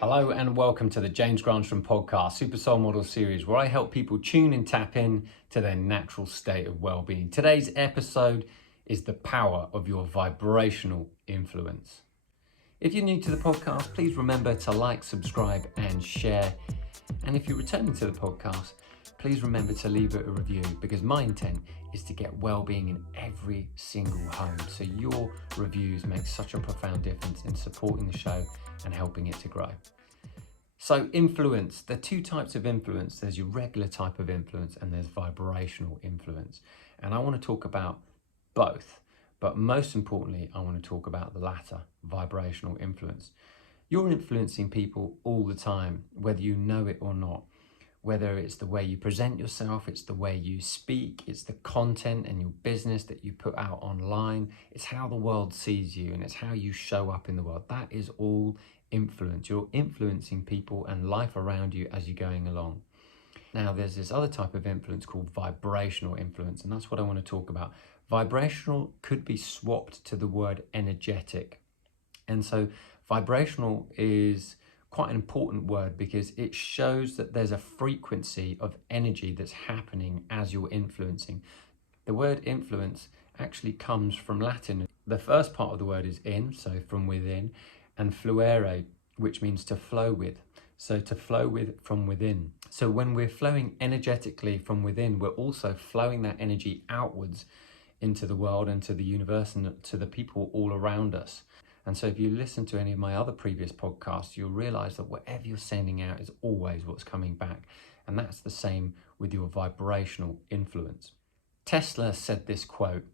Hello and welcome to the James Granström podcast, Super Soul Model series, where I help people tune and tap in to their natural state of well-being. Today's episode is the power of your vibrational influence. If you're new to the podcast, please remember to like, subscribe and share. And if you're returning to the podcast, please remember to leave it a review, because my intent is to get well-being in every single home. So your reviews make such a profound difference in supporting the show and helping it to grow. So influence, there are two types of influence. There's your regular type of influence and there's vibrational influence. And I want to talk about both, but most importantly, I want to talk about the latter, vibrational influence. You're influencing people all the time, whether you know it or not. Whether it's the way you present yourself, it's the way you speak, it's the content and your business that you put out online, it's how the world sees you and it's how you show up in the world. That is all influence. You're influencing people and life around you as you're going along. Now, there's this other type of influence called vibrational influence, and that's what I want to talk about. Vibrational could be swapped to the word energetic. And so vibrational is quite an important word because it shows that there's a frequency of energy that's happening as you're influencing. The word influence actually comes from Latin. The first part of the word is in, so from within, and fluere, which means to flow with. So to flow with from within. So when we're flowing energetically from within, we're also flowing that energy outwards into the world and to the universe and to the people all around us. And so if you listen to any of my other previous podcasts, you'll realize that whatever you're sending out is always what's coming back. And that's the same with your vibrational influence. Tesla said this quote,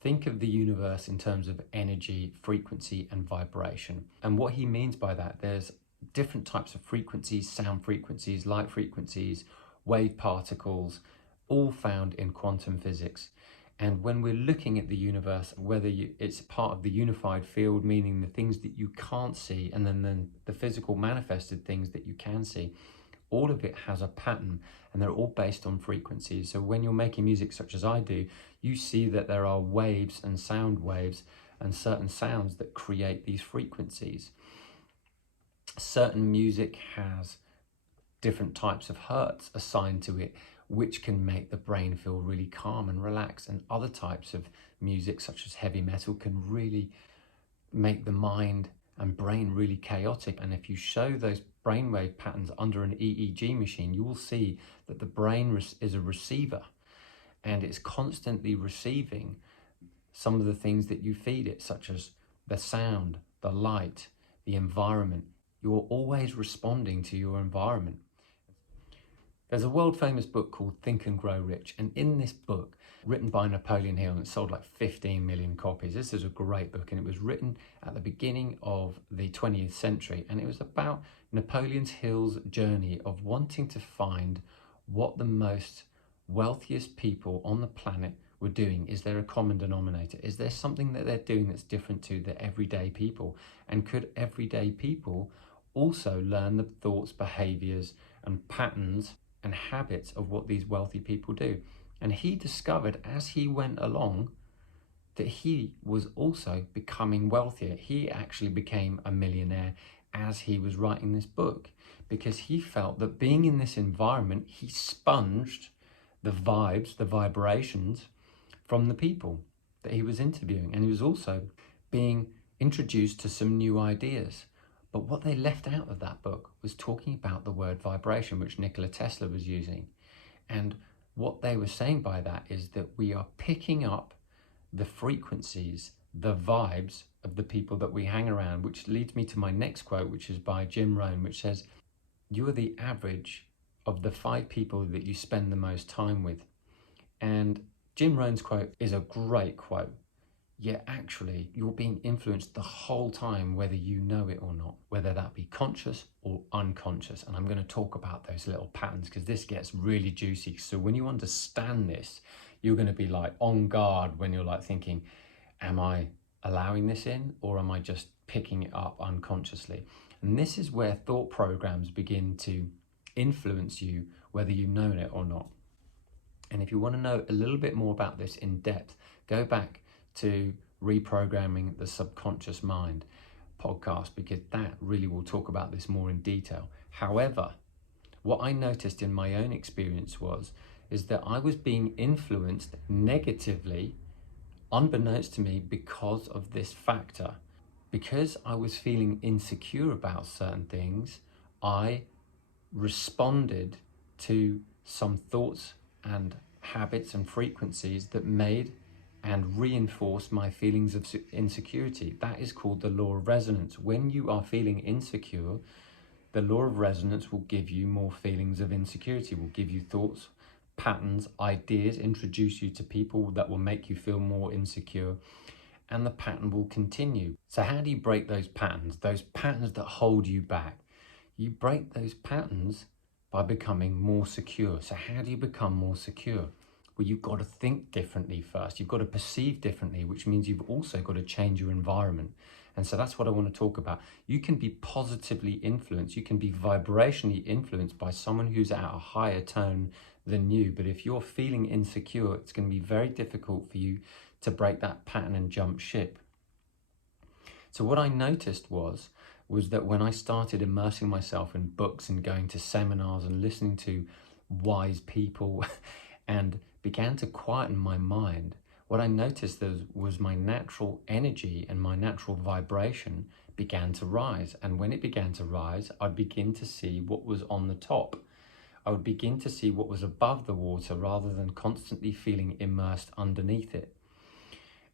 "Think of the universe in terms of energy, frequency, and vibration." And what he means by that, there's different types of frequencies, sound frequencies, light frequencies, wave particles, all found in quantum physics. And when we're looking at the universe, whether it's part of the unified field, meaning the things that you can't see, and then the physical manifested things that you can see, all of it has a pattern and they're all based on frequencies. So when you're making music such as I do, you see that there are waves and sound waves and certain sounds that create these frequencies. Certain music has different types of hertz assigned to it, which can make the brain feel really calm and relaxed. And other types of music, such as heavy metal, can really make the mind and brain really chaotic. And if you show those brainwave patterns under an EEG machine, you will see that the brain is a receiver and it's constantly receiving some of the things that you feed it, such as the sound, the light, the environment. You're always responding to your environment. There's a world famous book called Think and Grow Rich, and in this book, written by Napoleon Hill, and it sold like 15 million copies. This is a great book, and it was written at the beginning of the 20th century, and it was about Napoleon Hill's journey of wanting to find what the most wealthiest people on the planet were doing. Is there a common denominator? Is there something that they're doing that's different to the everyday people? And could everyday people also learn the thoughts, behaviors, and patterns and habits of what these wealthy people do? And he discovered as he went along that he was also becoming wealthier. He actually became a millionaire as he was writing this book, because he felt that being in this environment, he sponged the vibes, the vibrations from the people that he was interviewing. And he was also being introduced to some new ideas. But what they left out of that book was talking about the word vibration, which Nikola Tesla was using. And what they were saying by that is that we are picking up the frequencies, the vibes of the people that we hang around, which leads me to my next quote, which is by Jim Rohn, which says, "You are the average of the 5 people that you spend the most time with." And Jim Rohn's quote is a great quote. Yet actually, you're being influenced the whole time, whether you know it or not, whether that be conscious or unconscious. And I'm going to talk about those little patterns because this gets really juicy. So when you understand this, you're going to be like on guard when you're like thinking, am I allowing this in, or am I just picking it up unconsciously? And this is where thought programs begin to influence you, whether you know it or not. And if you want to know a little bit more about this in depth, go back to reprogramming the subconscious mind. podcast, because that really will talk about this more in detail. However, what I noticed in my own experience is that I was being influenced negatively, unbeknownst to me, because of this factor. Because I was feeling insecure about certain things, I responded to some thoughts and habits and frequencies that made and reinforced my feelings of insecurity. That is called the law of resonance. When you are feeling insecure, the law of resonance will give you more feelings of insecurity, will give you thoughts, patterns, ideas, introduce you to people that will make you feel more insecure, and the pattern will continue. So how do you break those patterns that hold you back? You break those patterns by becoming more secure. So how do you become more secure? Well, you've got to think differently first. You've got to perceive differently, which means you've also got to change your environment. And so that's what I want to talk about. You can be positively influenced. You can be vibrationally influenced by someone who's at a higher tone than you. But if you're feeling insecure, it's going to be very difficult for you to break that pattern and jump ship. So what I noticed was that when I started immersing myself in books and going to seminars and listening to wise people and began to quieten my mind, what I noticed was my natural energy and my natural vibration began to rise. And when it began to rise, I'd begin to see what was on the top. I would begin to see what was above the water rather than constantly feeling immersed underneath it.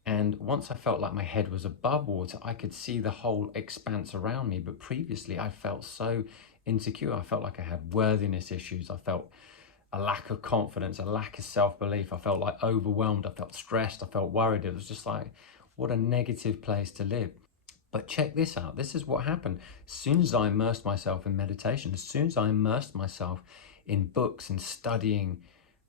And once I felt like my head was above water, I could see the whole expanse around me. But previously I felt so insecure. I felt like I had worthiness issues. I felt a lack of confidence, a lack of self-belief. I felt like overwhelmed. I felt stressed. I felt worried. It was just like, what a negative place to live. But check this out. This is what happened. As soon as I immersed myself in meditation, as soon as I immersed myself in books and studying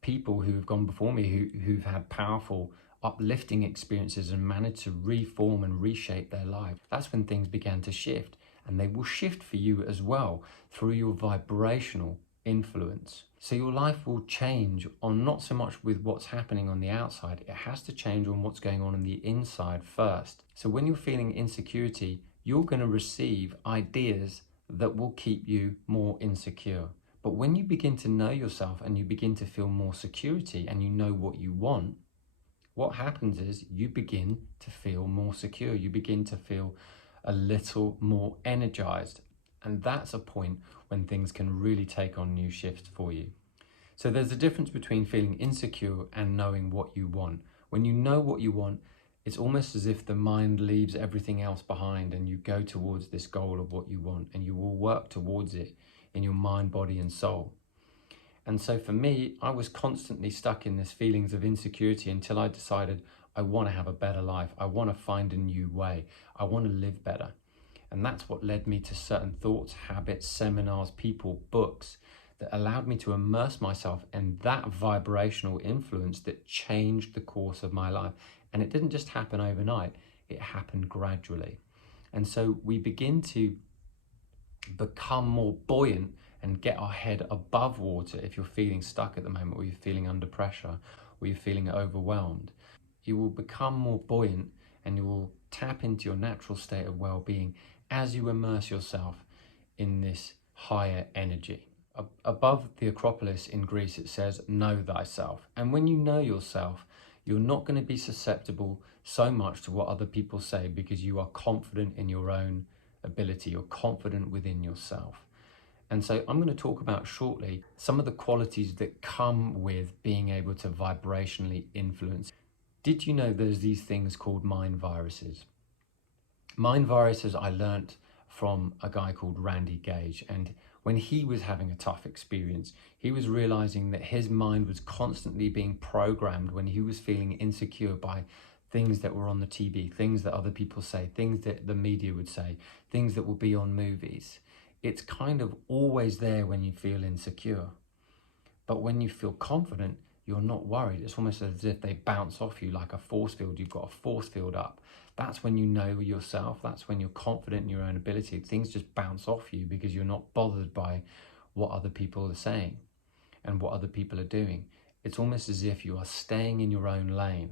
people who have gone before me, who've had powerful, uplifting experiences and managed to reform and reshape their life, that's when things began to shift. And they will shift for you as well through your vibrational influence. So your life will change on not so much with what's happening on the outside, it has to change on what's going on the inside first. So when you're feeling insecurity, you're going to receive ideas that will keep you more insecure. But when you begin to know yourself and you begin to feel more security and you know what you want, what happens is you begin to feel more secure. You begin to feel a little more energized. And that's a point when things can really take on new shifts for you. So there's a difference between feeling insecure and knowing what you want. When you know what you want, it's almost as if the mind leaves everything else behind and you go towards this goal of what you want and you will work towards it in your mind, body and soul. And so for me, I was constantly stuck in this feelings of insecurity until I decided I want to have a better life. I want to find a new way. I want to live better. And that's what led me to certain thoughts, habits, seminars, people, books that allowed me to immerse myself in that vibrational influence that changed the course of my life. And it didn't just happen overnight, it happened gradually. And so we begin to become more buoyant and get our head above water. If you're feeling stuck at the moment, or you're feeling under pressure, or you're feeling overwhelmed, you will become more buoyant and you will tap into your natural state of well-being as you immerse yourself in this higher energy. Above the Acropolis in Greece, it says, know thyself. And when you know yourself, you're not going to be susceptible so much to what other people say, because you are confident in your own ability. You're confident within yourself. And so I'm going to talk about shortly some of the qualities that come with being able to vibrationally influence. Did you know there's these things called mind viruses? Mind viruses I learnt from a guy called Randy Gage, and when he was having a tough experience, he was realizing that his mind was constantly being programmed when he was feeling insecure by things that were on the TV, things that other people say, things that the media would say, things that will be on movies. It's kind of always there when you feel insecure. But when you feel confident, you're not worried. It's almost as if they bounce off you like a force field. You've got a force field up. That's when you know yourself. That's when you're confident in your own ability. Things just bounce off you because you're not bothered by what other people are saying and what other people are doing. It's almost as if you are staying in your own lane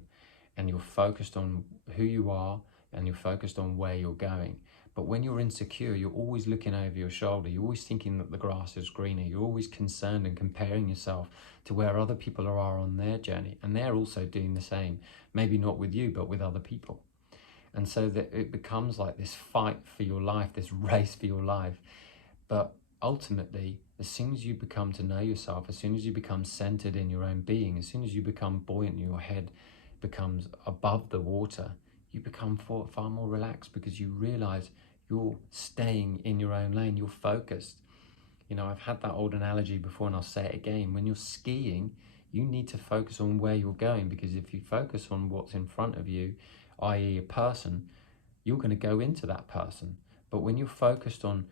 and you're focused on who you are and you're focused on where you're going. But when you're insecure, you're always looking over your shoulder. You're always thinking that the grass is greener. You're always concerned and comparing yourself to where other people are on their journey. And they're also doing the same. Maybe not with you, but with other people. And so that it becomes like this fight for your life, this race for your life. But ultimately, as soon as you become to know yourself, as soon as you become centered in your own being, as soon as you become buoyant, your head becomes above the water, you become far more relaxed, because you realize you're staying in your own lane, you're focused. You know, I've had that old analogy before and I'll say it again. When you're skiing, you need to focus on where you're going, because if you focus on what's in front of you, i.e. a person, you're going to go into that person. But when you're focused on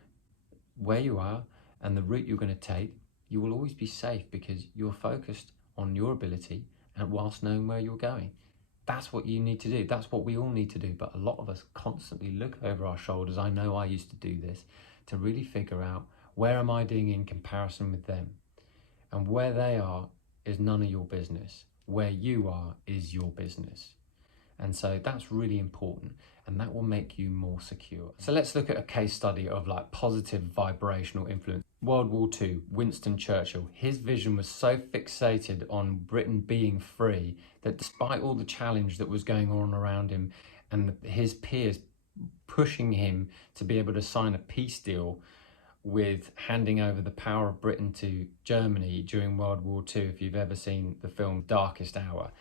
where you are and the route you're going to take, you will always be safe, because you're focused on your ability and whilst knowing where you're going. That's what you need to do. That's what we all need to do. But a lot of us constantly look over our shoulders. I know I used to do this, to really figure out, where am I doing in comparison with them? And where they are is none of your business. Where you are is your business. And so that's really important, and that will make you more secure. So let's look at a case study of like positive vibrational influence. World War II, Winston Churchill, his vision was so fixated on Britain being free that despite all the challenge that was going on around him and his peers pushing him to be able to sign a peace deal with handing over the power of Britain to Germany during World War II, if you've ever seen the film Darkest Hour,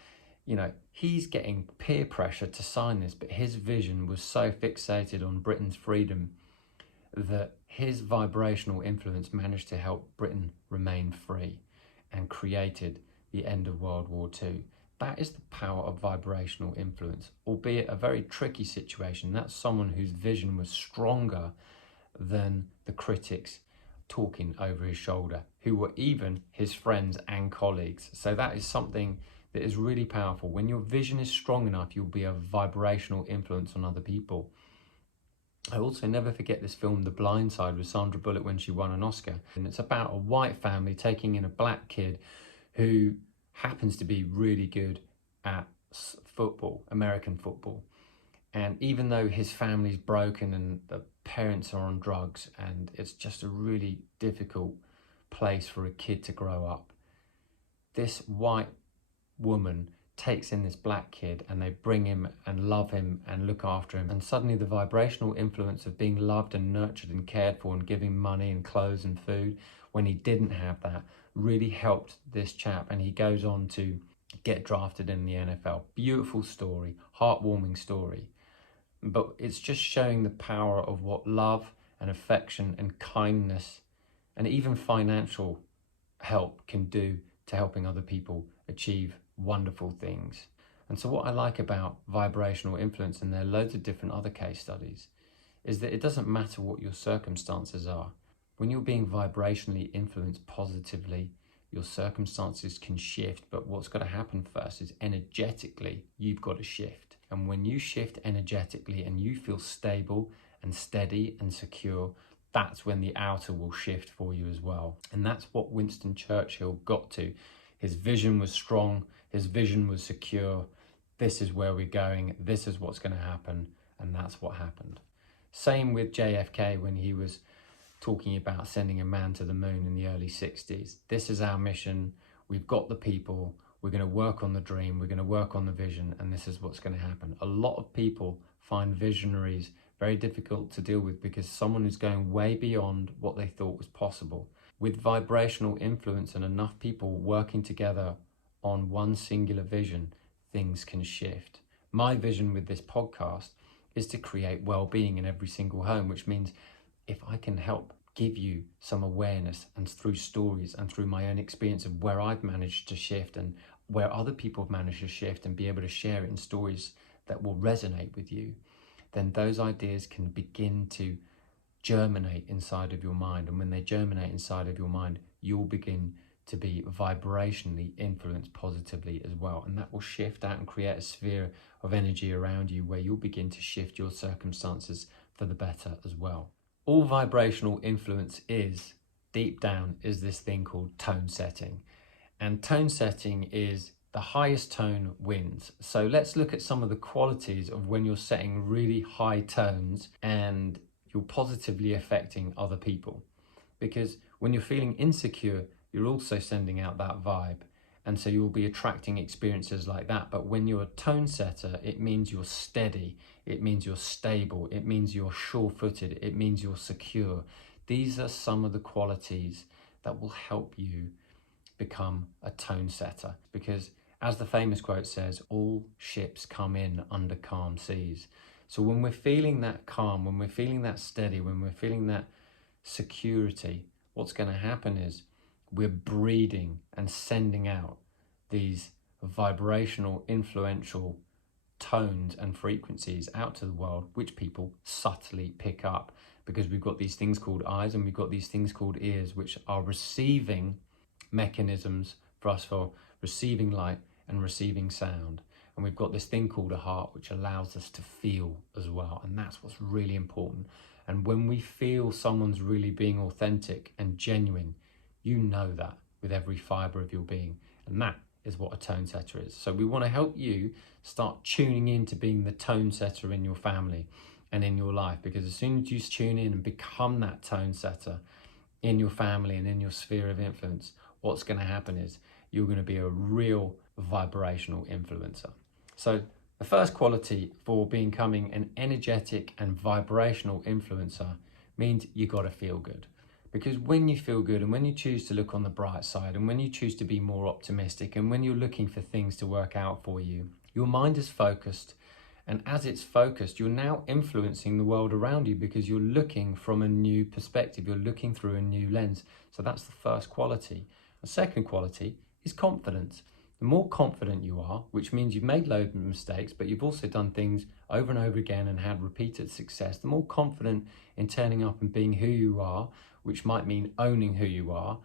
you know, he's getting peer pressure to sign this, but his vision was so fixated on Britain's freedom that his vibrational influence managed to help Britain remain free and created the end of World War II. That is the power of vibrational influence, albeit a very tricky situation. That's someone whose vision was stronger than the critics talking over his shoulder, who were even his friends and colleagues. So that is something that is really powerful. When your vision is strong enough, you'll be a vibrational influence on other people. I also never forget this film, The Blind Side, with Sandra Bullock when she won an Oscar. And it's about a white family taking in a black kid who happens to be really good at football, American football. And even though his family's broken and the parents are on drugs, and it's just a really difficult place for a kid to grow up, this white woman takes in this black kid, and they bring him and love him and look after him. And suddenly the vibrational influence of being loved and nurtured and cared for and giving money and clothes and food when he didn't have that really helped this chap, and he goes on to get drafted in the NFL. Beautiful story, heartwarming story. But it's just showing the power of what love and affection and kindness and even financial help can do to helping other people achieve wonderful things. And so what I like about vibrational influence, and there are loads of different other case studies, is that it doesn't matter what your circumstances are. When you're being vibrationally influenced positively, your circumstances can shift, but what's got to happen first is energetically, you've got to shift. And when you shift energetically and you feel stable and steady and secure, that's when the outer will shift for you as well. And that's what Winston Churchill got to. His vision was strong, his vision was secure. This is where we're going, this is what's going to happen, and that's what happened. Same with JFK when he was talking about sending a man to the moon in the early 60s. This is our mission, we've got the people, we're going to work on the dream, we're going to work on the vision, and this is what's going to happen. A lot of people find visionaries very difficult to deal with because someone is going way beyond what they thought was possible. With vibrational influence and enough people working together on one singular vision, things can shift. My vision with this podcast is to create well-being in every single home, which means if I can help give you some awareness, and through stories and through my own experience of where I've managed to shift and where other people have managed to shift, and be able to share it in stories that will resonate with you, then those ideas can begin to germinate inside of your mind. And when they germinate inside of your mind, you'll begin to be vibrationally influenced positively as well. And that will shift out and create a sphere of energy around you where you'll begin to shift your circumstances for the better as well. All vibrational influence is, deep down, is this thing called tone setting. And tone setting is the highest tone wins. So let's look at some of the qualities of when you're setting really high tones and you're positively affecting other people. Because when you're feeling insecure, you're also sending out that vibe. And so you'll be attracting experiences like that. But when you're a tone setter, it means you're steady. It means you're stable. It means you're sure-footed. It means you're secure. These are some of the qualities that will help you become a tone setter. Because as the famous quote says, all ships come in under calm seas. So when we're feeling that calm, when we're feeling that steady, when we're feeling that security, what's going to happen is we're breeding and sending out these vibrational, influential tones and frequencies out to the world, which people subtly pick up, because we've got these things called eyes and we've got these things called ears, which are receiving mechanisms for us for receiving light and receiving sound. And we've got this thing called a heart, which allows us to feel as well. And that's what's really important. And when we feel someone's really being authentic and genuine, you know that with every fiber of your being. And that is what a tone setter is. So we want to help you start tuning in to being the tone setter in your family and in your life. Because as soon as you tune in and become that tone setter in your family and in your sphere of influence, what's going to happen is you're going to be a real vibrational influencer. So the first quality for becoming an energetic and vibrational influencer means you got to feel good. Because when you feel good and when you choose to look on the bright side and when you choose to be more optimistic and when you're looking for things to work out for you, your mind is focused. And as it's focused, you're now influencing the world around you because you're looking from a new perspective. You're looking through a new lens. So that's the first quality. The second quality is confidence. The more confident you are, which means you've made loads of mistakes, but you've also done things over and over again and had repeated success, the more confident in turning up and being who you are, which might mean owning who you are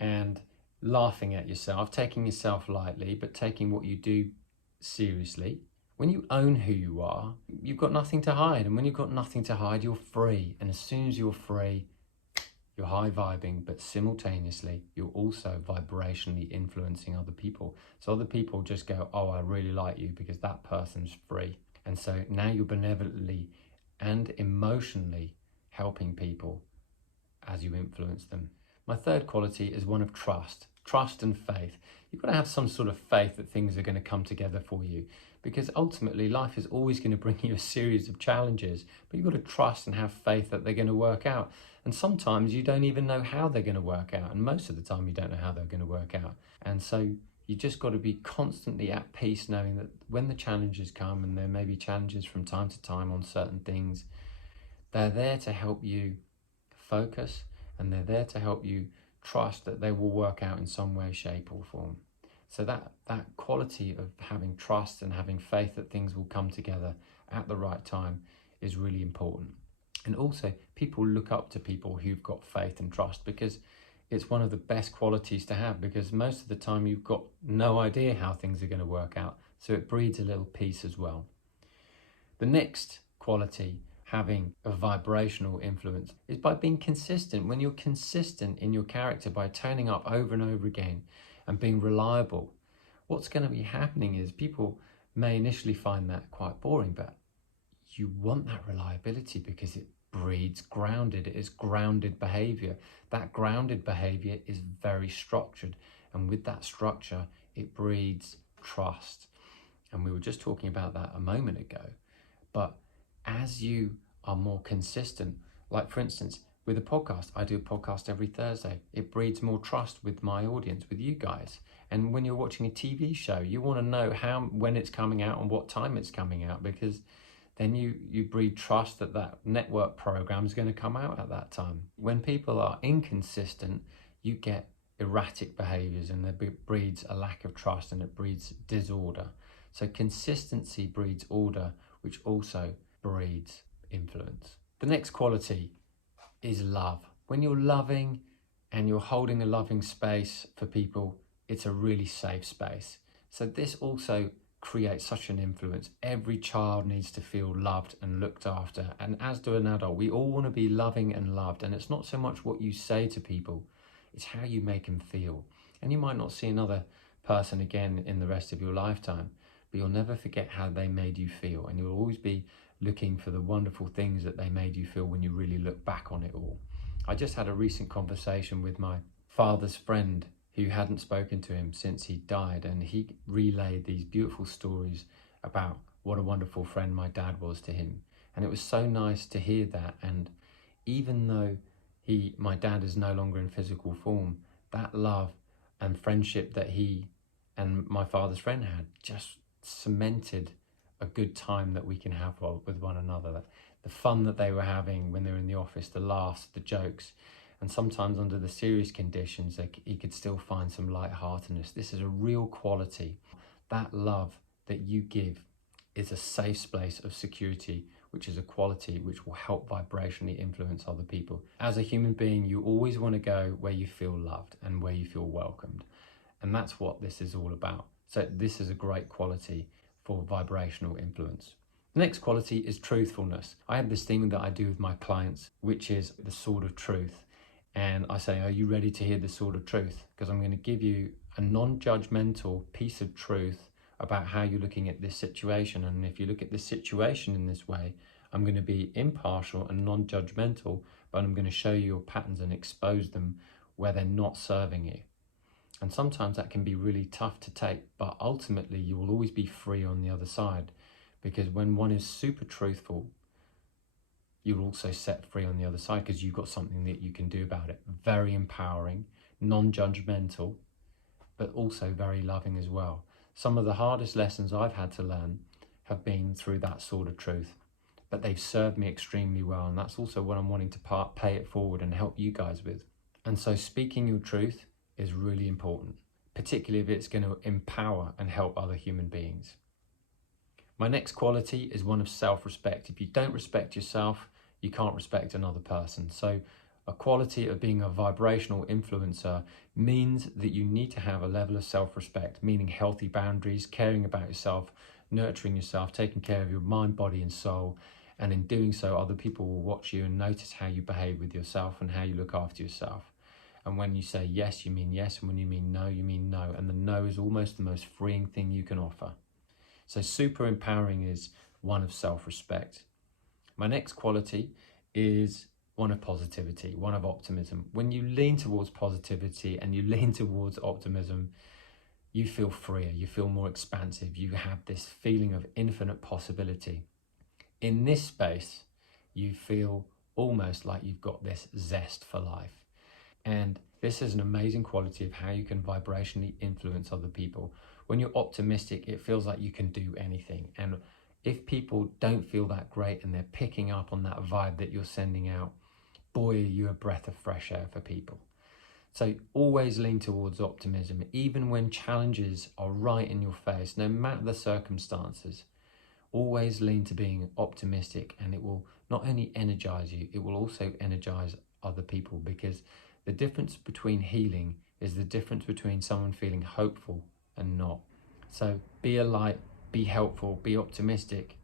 and laughing at yourself, taking yourself lightly, but taking what you do seriously. When you own who you are, you've got nothing to hide. And when you've got nothing to hide, you're free. And as soon as you're free, you're high vibing, but simultaneously, you're also vibrationally influencing other people. So other people just go, oh, I really like you because that person's free. And so now you're benevolently and emotionally helping people as you influence them. My third quality is one of trust and faith. You've got to have some sort of faith that things are going to come together for you, because ultimately life is always going to bring you a series of challenges, but you've got to trust and have faith that they're going to work out. And sometimes you don't even know how they're going to work out. And most of the time you don't know how they're going to work out. And so you just got to be constantly at peace, knowing that when the challenges come, and there may be challenges from time to time on certain things, they're there to help you focus, and they're there to help you trust that they will work out in some way, shape or form. So that quality of having trust and having faith that things will come together at the right time is really important. And also, people look up to people who've got faith and trust, because it's one of the best qualities to have, because most of the time you've got no idea how things are going to work out. So it breeds a little peace as well. The next quality, having a vibrational influence, is by being consistent. When you're consistent in your character by turning up over and over again and being reliable, what's going to be happening is people may initially find that quite boring, but you want that reliability because it breeds grounded. It is grounded behavior. That grounded behavior is very structured, and with that structure it breeds trust. And we were just talking about that a moment ago. But as you are more consistent, like for instance with a podcast, I do a podcast every Thursday. It breeds more trust with my audience, with you guys. And when you're watching a TV show, you want to know when it's coming out and what time it's coming out, because then you breed trust that that network program is going to come out at that time. When people are inconsistent, you get erratic behaviors, and it breeds a lack of trust, and it breeds disorder. So consistency breeds order, which also breeds influence. The next quality is love. When you're loving and you're holding a loving space for people, it's a really safe space. So this also creates such an influence. Every child needs to feel loved and looked after, and as do an adult. We all want to be loving and loved, and it's not so much what you say to people, it's how you make them feel. And you might not see another person again in the rest of your lifetime, but you'll never forget how they made you feel, and you'll always be looking for the wonderful things that they made you feel when you really look back on it all. I just had a recent conversation with my father's friend who hadn't spoken to him since he died, and he relayed these beautiful stories about what a wonderful friend my dad was to him. And it was so nice to hear that. And even though my dad is no longer in physical form, that love and friendship that he and my father's friend had just cemented a good time that we can have with one another. The fun that they were having when they were in the office, the laughs, the jokes, and sometimes under the serious conditions, he could still find some lightheartedness. This is a real quality. That love that you give is a safe space of security, which is a quality which will help vibrationally influence other people. As a human being, you always want to go where you feel loved and where you feel welcomed. And that's what this is all about. So this is a great quality for vibrational influence. The next quality is truthfulness. I have this thing that I do with my clients, which is the sword of truth. And I say, are you ready to hear the sword of truth? Because I'm going to give you a non-judgmental piece of truth about how you're looking at this situation. And if you look at this situation in this way, I'm going to be impartial and non-judgmental, but I'm going to show you your patterns and expose them where they're not serving you. And sometimes that can be really tough to take, but ultimately you will always be free on the other side, because when one is super truthful, you're also set free on the other side because you've got something that you can do about it. Very empowering, non-judgmental, but also very loving as well. Some of the hardest lessons I've had to learn have been through that sort of truth, but they've served me extremely well. And that's also what I'm wanting to pay it forward and help you guys with. And so speaking your truth is really important, particularly if it's going to empower and help other human beings. My next quality is one of self-respect. If you don't respect yourself, you can't respect another person. So a quality of being a vibrational influencer means that you need to have a level of self-respect, meaning healthy boundaries, caring about yourself, nurturing yourself, taking care of your mind, body and soul. And in doing so, other people will watch you and notice how you behave with yourself and how you look after yourself. And when you say yes, you mean yes. And when you mean no, you mean no. And the no is almost the most freeing thing you can offer. So super empowering is one of self-respect. My next quality is one of positivity, one of optimism. When you lean towards positivity and you lean towards optimism, you feel freer, you feel more expansive, you have this feeling of infinite possibility. In this space, you feel almost like you've got this zest for life. And this is an amazing quality of how you can vibrationally influence other people. When you're optimistic, it feels like you can do anything. And if people don't feel that great and they're picking up on that vibe that you're sending out, boy, are you a breath of fresh air for people. So always lean towards optimism, even when challenges are right in your face, no matter the circumstances. Always lean to being optimistic, and it will not only energize you, it will also energize other people, because the difference between healing is the difference between someone feeling hopeful and not. So be a light, be helpful, be optimistic,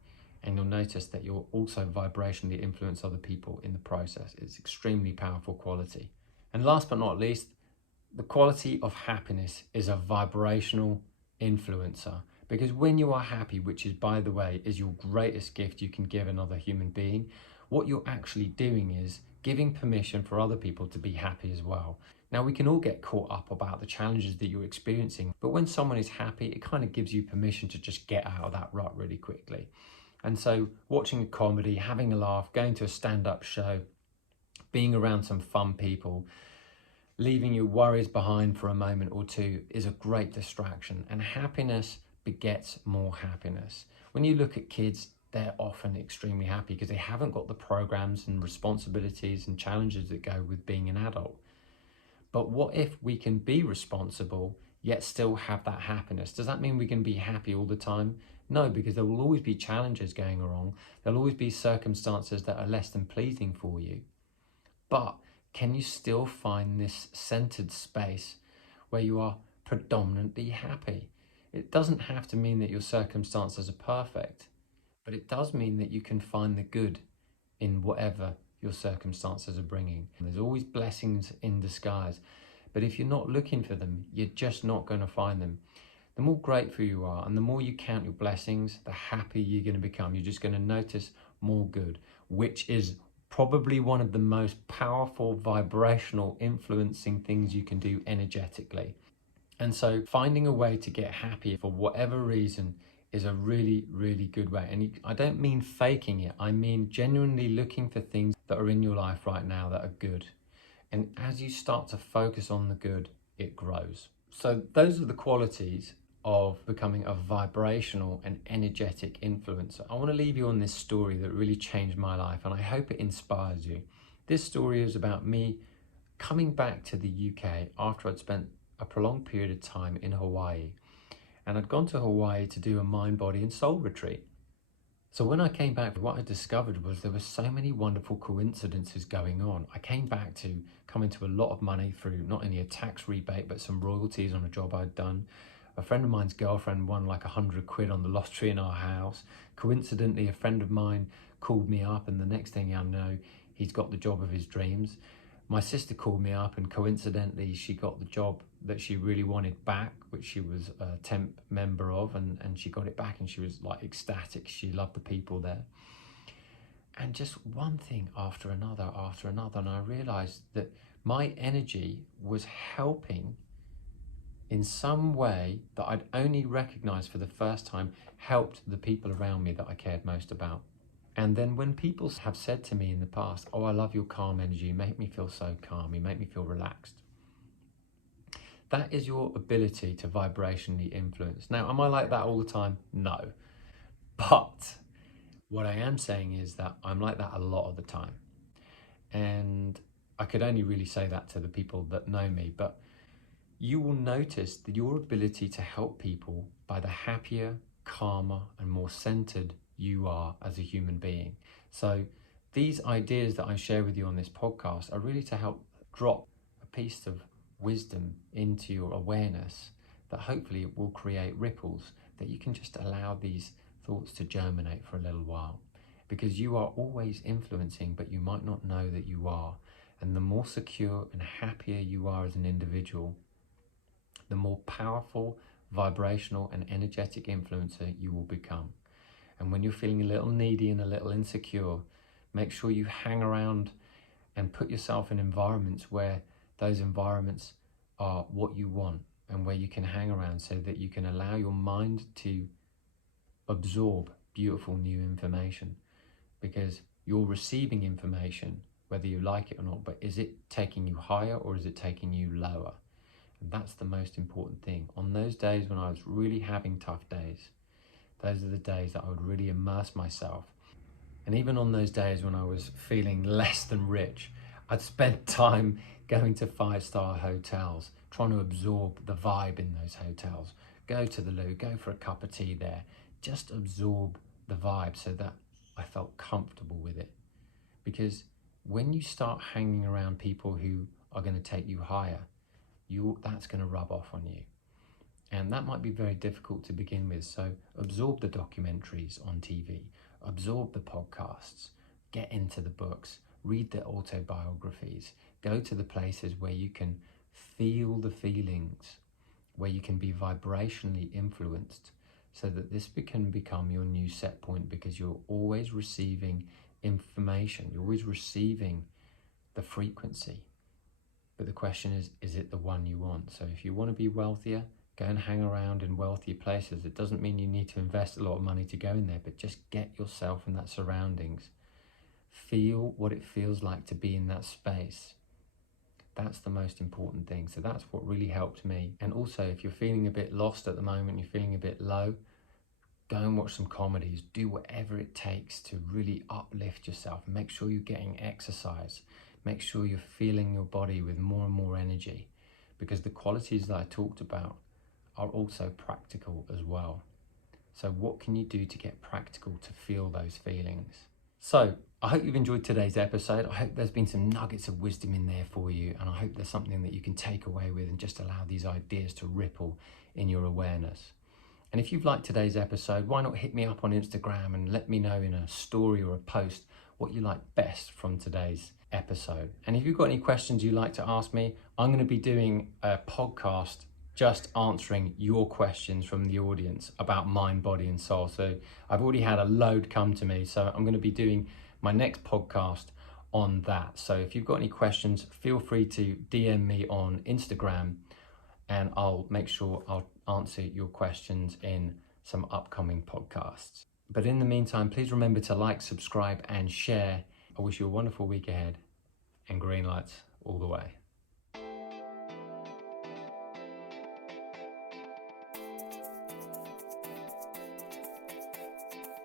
and you'll notice that you'll also vibrationally influence other people in the process. It's extremely powerful quality. And last but not least, the quality of happiness is a vibrational influencer. Because when you are happy, which is, by the way, is your greatest gift you can give another human being, what you're actually doing is giving permission for other people to be happy as well. Now, we can all get caught up about the challenges that you're experiencing, but when someone is happy, it kind of gives you permission to just get out of that rut really quickly. And so watching a comedy, having a laugh, going to a stand-up show, being around some fun people, leaving your worries behind for a moment or two is a great distraction. And happiness begets more happiness. When you look at kids, they're often extremely happy because they haven't got the programs and responsibilities and challenges that go with being an adult. But what if we can be responsible yet still have that happiness? Does that mean we can be happy all the time? No, because there will always be challenges going wrong. There'll always be circumstances that are less than pleasing for you. But can you still find this centered space where you are predominantly happy? It doesn't have to mean that your circumstances are perfect, but it does mean that you can find the good in whatever your circumstances are bringing. There's always blessings in disguise, but if you're not looking for them, you're just not going to find them. The more grateful you are and the more you count your blessings, the happier you're going to become. You're just going to notice more good, which is probably one of the most powerful vibrational influencing things you can do energetically. And so finding a way to get happy for whatever reason is a really, really good way. And I don't mean faking it. I mean genuinely looking for things that are in your life right now that are good. And as you start to focus on the good, it grows. So those are the qualities of becoming a vibrational and energetic influencer. I want to leave you on this story that really changed my life, and I hope it inspires you. This story is about me coming back to the UK after I'd spent a prolonged period of time in Hawaii. And I'd gone to Hawaii to do a mind, body and soul retreat. So when I came back, what I discovered was there were so many wonderful coincidences going on. I came back to come into a lot of money through not only a tax rebate, but some royalties on a job I'd done. A friend of mine's girlfriend won like 100 quid on the lottery in our house. Coincidentally, a friend of mine called me up, and the next thing I know, he's got the job of his dreams. My sister called me up, and coincidentally, she got the job that she really wanted back, which she was a temp member of, and she got it back, and she was like ecstatic. She loved the people there. And just one thing after another, and I realized that my energy was helping in some way that I'd only recognized for the first time, helped the people around me that I cared most about. And then when people have said to me in the past, oh, I love your calm energy, you make me feel so calm, you make me feel relaxed. That is your ability to vibrationally influence. Now, am I like that all the time? No. But what I am saying is that I'm like that a lot of the time. And I could only really say that to the people that know me, but you will notice that your ability to help people by the happier, calmer, and more centered you are as a human being. So these ideas that I share with you on this podcast are really to help drop a piece of wisdom into your awareness that hopefully will create ripples that you can just allow these thoughts to germinate for a little while. Because you are always influencing, but you might not know that you are. And the more secure and happier you are as an individual, the more powerful, vibrational and energetic influencer you will become. And when you're feeling a little needy and a little insecure, make sure you hang around and put yourself in environments where those environments are what you want and where you can hang around, so that you can allow your mind to absorb beautiful new information. Because you're receiving information, whether you like it or not, but is it taking you higher or is it taking you lower? And that's the most important thing. On those days when I was really having tough days, those are the days that I would really immerse myself. And even on those days when I was feeling less than rich, I'd spend time going to 5-star hotels, trying to absorb the vibe in those hotels. Go to the loo, go for a cup of tea there, just absorb the vibe so that I felt comfortable with it. Because when you start hanging around people who are going to take you higher, that's going to rub off on you. And that might be very difficult to begin with. So absorb the documentaries on TV, absorb the podcasts, get into the books, read the autobiographies, go to the places where you can feel the feelings, where you can be vibrationally influenced, so that this can become your new set point, because you're always receiving information, you're always receiving the frequency. But the question is it the one you want? So if you want to be wealthier, go and hang around in wealthy places. It doesn't mean you need to invest a lot of money to go in there, but just get yourself in that surroundings. Feel what it feels like to be in that space. That's the most important thing. So that's what really helped me. And also, if you're feeling a bit lost at the moment, you're feeling a bit low, go and watch some comedies. Do whatever it takes to really uplift yourself. Make sure you're getting exercise. Make sure you're feeling your body with more and more energy, because the qualities that I talked about are also practical as well. So what can you do to get practical to feel those feelings? So I hope you've enjoyed today's episode. I hope there's been some nuggets of wisdom in there for you, and I hope there's something that you can take away with and just allow these ideas to ripple in your awareness. And if you've liked today's episode, why not hit me up on Instagram and let me know in a story or a post what you like best from today's episode. And if you've got any questions you'd like to ask me, I'm going to be doing a podcast just answering your questions from the audience about mind, body and soul. So I've already had a load come to me, so I'm going to be doing my next podcast on that. So if you've got any questions, feel free to DM me on Instagram and I'll make sure I'll answer your questions in some upcoming podcasts. But in the meantime, please remember to like, subscribe and share. I wish you a wonderful week ahead and green lights all the way.